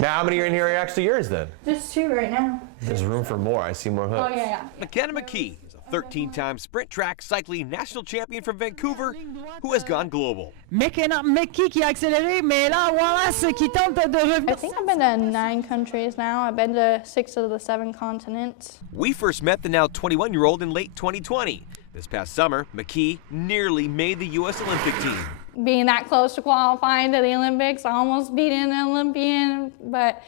Now, how many are in here are actually yours then? Just 2 right now. There's room for more. I see more hooks. Oh, yeah. McKenna McKee is a 13-time sprint track cycling national champion from Vancouver who has gone global. McKenna McKee qui a accéléré, mais là, Wallace qui tente de revenir. I think I've been to 9 countries now. I've been to 6 of the 7 continents. We first met the now 21-year-old in late 2020. This past summer, McKee nearly made the U.S. Olympic team. Being that close to qualifying to the Olympics, almost beating an Olympian, but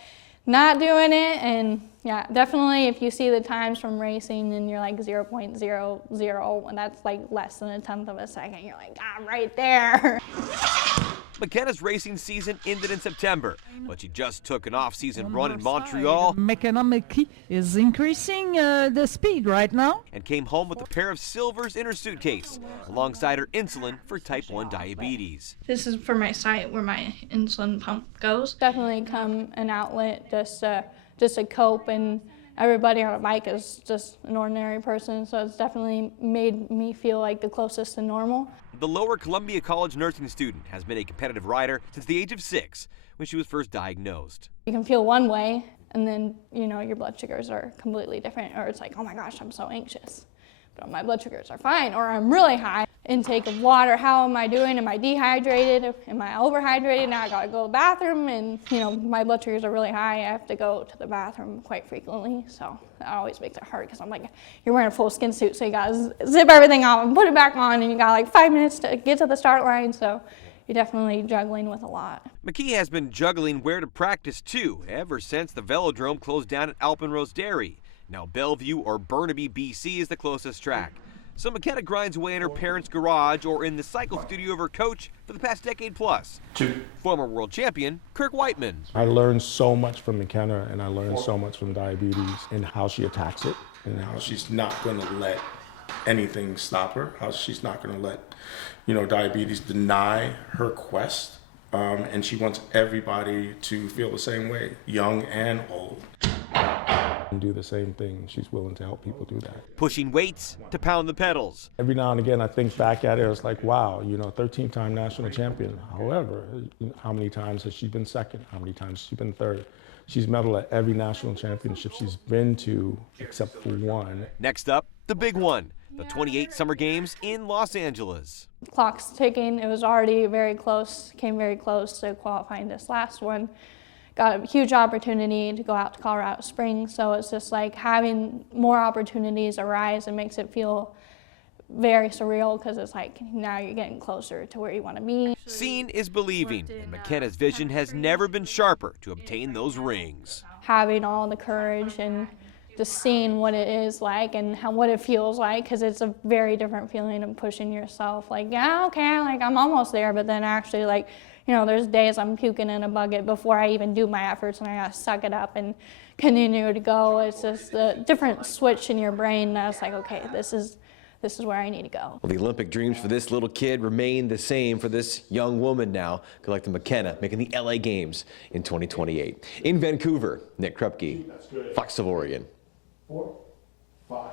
not doing it. And yeah, definitely if you see the times from racing and you're like 0.00, and that's like less than a tenth of a second, you're like, I'm right there. McKenna's racing season ended in September, but she just took an off-season run in Montreal McKenna McKee is increasing the speed right now. and came home with a pair of silvers in her suitcase, alongside her insulin for type 1 diabetes. This is for my site where my insulin pump goes. Definitely become an outlet just to cope, and everybody on a bike is just an ordinary person, so it's definitely made me feel like the closest to normal. The Lower Columbia College nursing student has been a competitive rider since the age of 6, when she was first diagnosed. You can feel one way, and then, you know, your blood sugars are completely different, or it's like, oh my gosh, I'm so anxious. But my blood sugars are fine, or I'm really high. Intake of water, how am I doing? Am I dehydrated? Am I overhydrated? Now I gotta go to the bathroom, and you know, my blood sugars are really high. I have to go to the bathroom quite frequently, so that always makes it hard because I'm like, you're wearing a full skin suit, so you gotta zip everything off and put it back on, and you got like 5 minutes to get to the start line, so you're definitely juggling with a lot. McKee has been juggling where to practice too, ever since the velodrome closed down at Alpenrose Dairy. Now Bellevue or Burnaby, BC is the closest track. So McKenna grinds away in her parents' garage or in the cycle studio of her coach for the past decade plus. Former world champion Kirk Whiteman. I learned so much from McKenna, and I learned so much from diabetes and how she attacks it, and how she's not going to let anything stop her, how she's not going to let, you know, diabetes deny her quest, and she wants everybody to feel the same way, young and old. And do the same thing. She's willing to help people do that. Pushing weights to pound the pedals. Every now and again, I think back at it, it's like, wow, you know, 13-time national champion. However, you know, how many times has she been second? How many times has she been third? She's medaled at every national championship she's been to, except for one. Next up, the big one, the 28 Summer Games in Los Angeles. Clock's ticking. It was already very close, came very close to qualifying this last one. Got a huge opportunity to go out to Colorado Springs, so it's just like having more opportunities arise and makes it feel very surreal because it's like now you're getting closer to where you want to be. Seeing is believing, and McKenna's vision has never been sharper to obtain those rings. Having all the courage and just seeing what it is like and what it feels like, because it's a very different feeling of pushing yourself. Like, yeah, okay, like I'm almost there, but then actually, like, you know, there's days I'm puking in a bucket before I even do my efforts, and I gotta suck it up and continue to go. It's just a different switch in your brain that's like, okay, this is where I need to go. Well, the Olympic dreams for this little kid remain the same for this young woman now, collecting McKenna, making the LA Games in 2028. In Vancouver, Nick Krupke, Fox of Oregon. 4, 5.